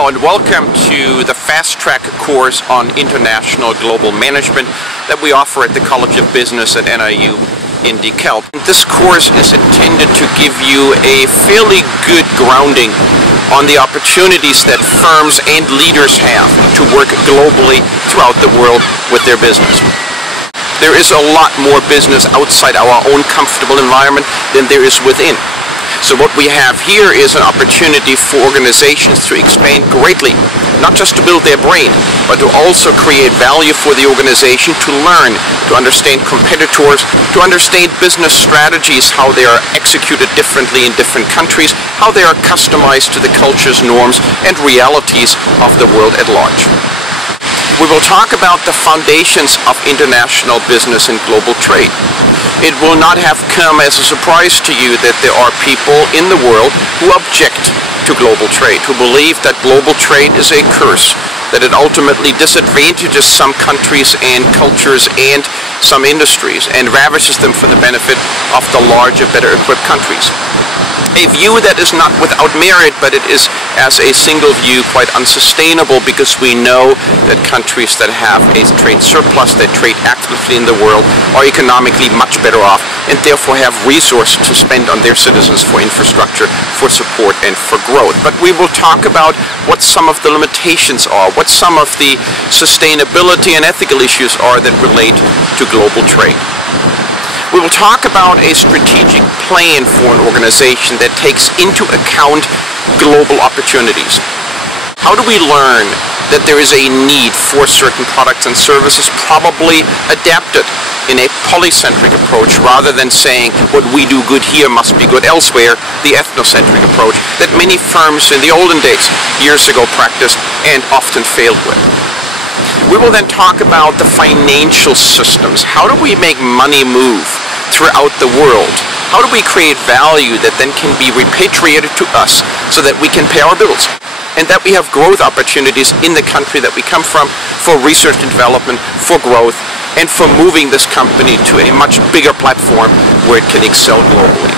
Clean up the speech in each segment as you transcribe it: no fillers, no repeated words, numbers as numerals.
Hello and welcome to the Fast-Trak course on International Global Management that we offer at the College of Business at NIU in DeKalb. This course is intended to give you a fairly good grounding on the opportunities that firms and leaders have to work globally throughout the world with their business. There is a lot more business outside our own comfortable environment than there is within. So what we have here is an opportunity for organizations to expand greatly, not just to build their brain, but to also create value for the organization, to learn, to understand competitors, to understand business strategies, how they are executed differently in different countries, how they are customized to the cultures, norms, and realities of the world at large. We will talk about the foundations of international business and global trade. It will not have come as a surprise to you that there are people in the world who object to global trade, who believe that global trade is a curse, that it ultimately disadvantages some countries and cultures and some industries and ravishes them for the benefit of the larger, better equipped countries. A view that is not without merit, but it is, as a single view, quite unsustainable, because we know that countries that have a trade surplus, that trade actively in the world, are economically much better off and therefore have resources to spend on their citizens for infrastructure, for support, and for growth. But we will talk about what some of the limitations are, what some of the sustainability and ethical issues are that relate to global trade. We will talk about a strategic plan for an organization that takes into account global opportunities. How do we learn that there is a need for certain products and services, probably adapted in a polycentric approach, rather than saying what we do good here must be good elsewhere, the ethnocentric approach that many firms in the olden days, years ago, practiced and often failed with. We will then talk about the financial systems. How do we make money move throughout the world? How do we create value that then can be repatriated to us so that we can pay our bills? And that we have growth opportunities in the country that we come from for research and development, for growth, and for moving this company to a much bigger platform where it can excel globally.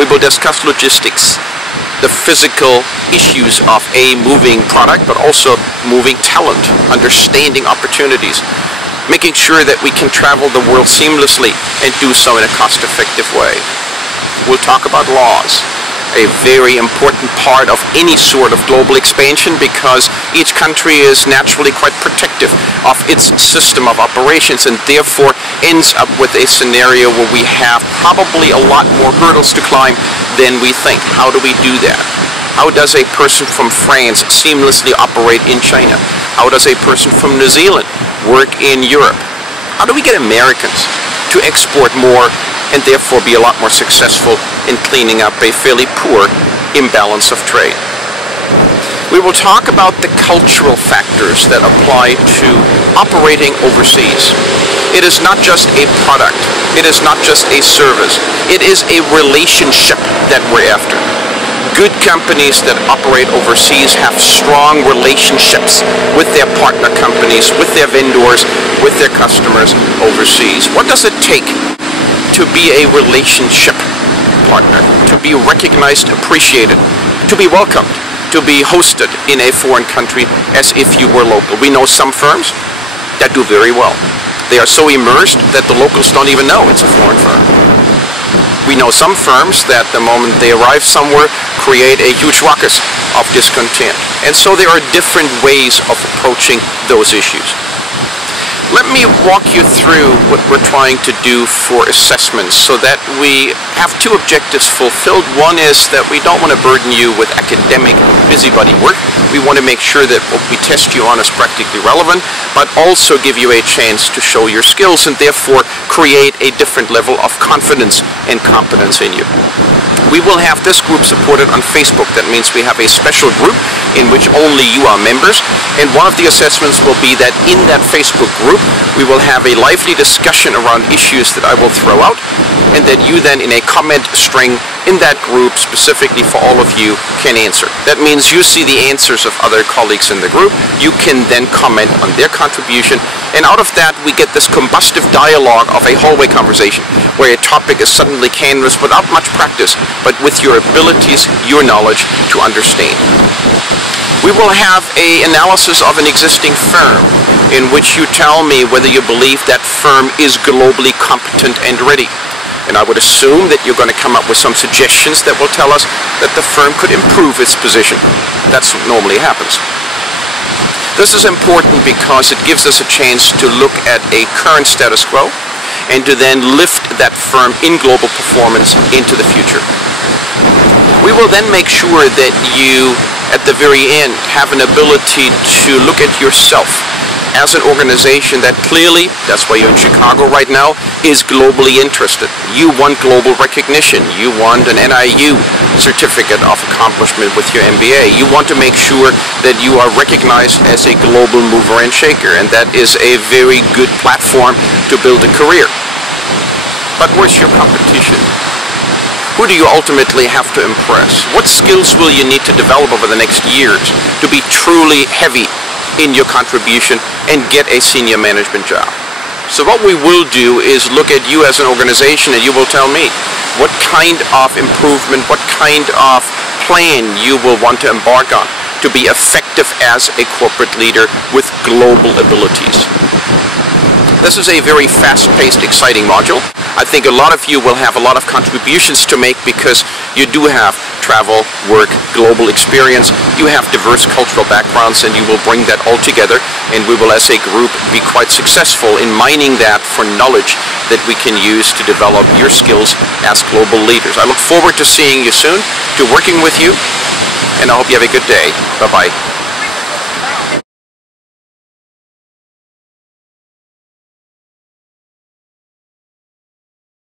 We will discuss logistics, the physical issues of moving product, but also moving talent, understanding opportunities, making sure that we can travel the world seamlessly and do so in a cost-effective way. We'll talk about laws, a very important part of any sort of global expansion, because each country is naturally quite protective of its system of operations and therefore ends up with a scenario where we have probably a lot more hurdles to climb than we think. How do we do that? How does a person from France seamlessly operate in China? How does a person from New Zealand work in Europe? How do we get Americans to export more and therefore be a lot more successful in cleaning up a fairly poor imbalance of trade? We will talk about the cultural factors that apply to operating overseas. It is not just a product. It is not just a service. It is a relationship that we're after. Good companies that operate overseas have strong relationships with their partner companies, with their vendors, with their customers overseas. What does it take to be a relationship partner, to be recognized, appreciated, to be welcomed, to be hosted in a foreign country as if you were local? We know some firms that do very well. They are so immersed that the locals don't even know it's a foreign firm. We know some firms that the moment they arrive somewhere create a huge ruckus of discontent. And so there are different ways of approaching those issues. Let me walk you through what we're trying to do for assessments so that we have two objectives fulfilled. One is that we don't want to burden you with academic busybody work. We want to make sure that what we test you on is practically relevant, but also give you a chance to show your skills and therefore create a different level of confidence and competence in you. We will have this group supported on Facebook. That means we have a special group in which only you are members. And one of the assessments will be that in that Facebook group, we will have a lively discussion around issues that I will throw out, and that you then in a comment string in that group specifically for all of you can answer. That means you see the answers of other colleagues in the group. You can then comment on their contribution. And out of that, we get this combustive dialogue of a hallway conversation where a topic is suddenly canvassed without much practice, but with your abilities, your knowledge to understand. We will have an analysis of an existing firm in which you tell me whether you believe that firm is globally competent and ready. And I would assume that you're going to come up with some suggestions that will tell us that the firm could improve its position. That's what normally happens. This is important because it gives us a chance to look at a current status quo and to then lift that firm in global performance into the future. We will then make sure that you, at the very end, have an ability to look at yourself as an organization that clearly, that's why you're in Chicago right now, is globally interested. You want global recognition. You want an NIU certificate of accomplishment with your MBA. You want to make sure that you are recognized as a global mover and shaker, and that is a very good platform to build a career. But where's your competition? Who do you ultimately have to impress? What skills will you need to develop over the next years to be truly heavy in your contribution and get a senior management job? So what we will do is look at you as an organization, and you will tell me what kind of improvement, what kind of plan you will want to embark on to be effective as a corporate leader with global abilities. This is a very fast-paced, exciting module. I think a lot of you will have a lot of contributions to make because you do have travel, work, global experience. You have diverse cultural backgrounds, and you will bring that all together, and we will as a group be quite successful in mining that for knowledge that we can use to develop your skills as global leaders. I look forward to seeing you soon, to working with you, and I hope you have a good day. Bye-bye.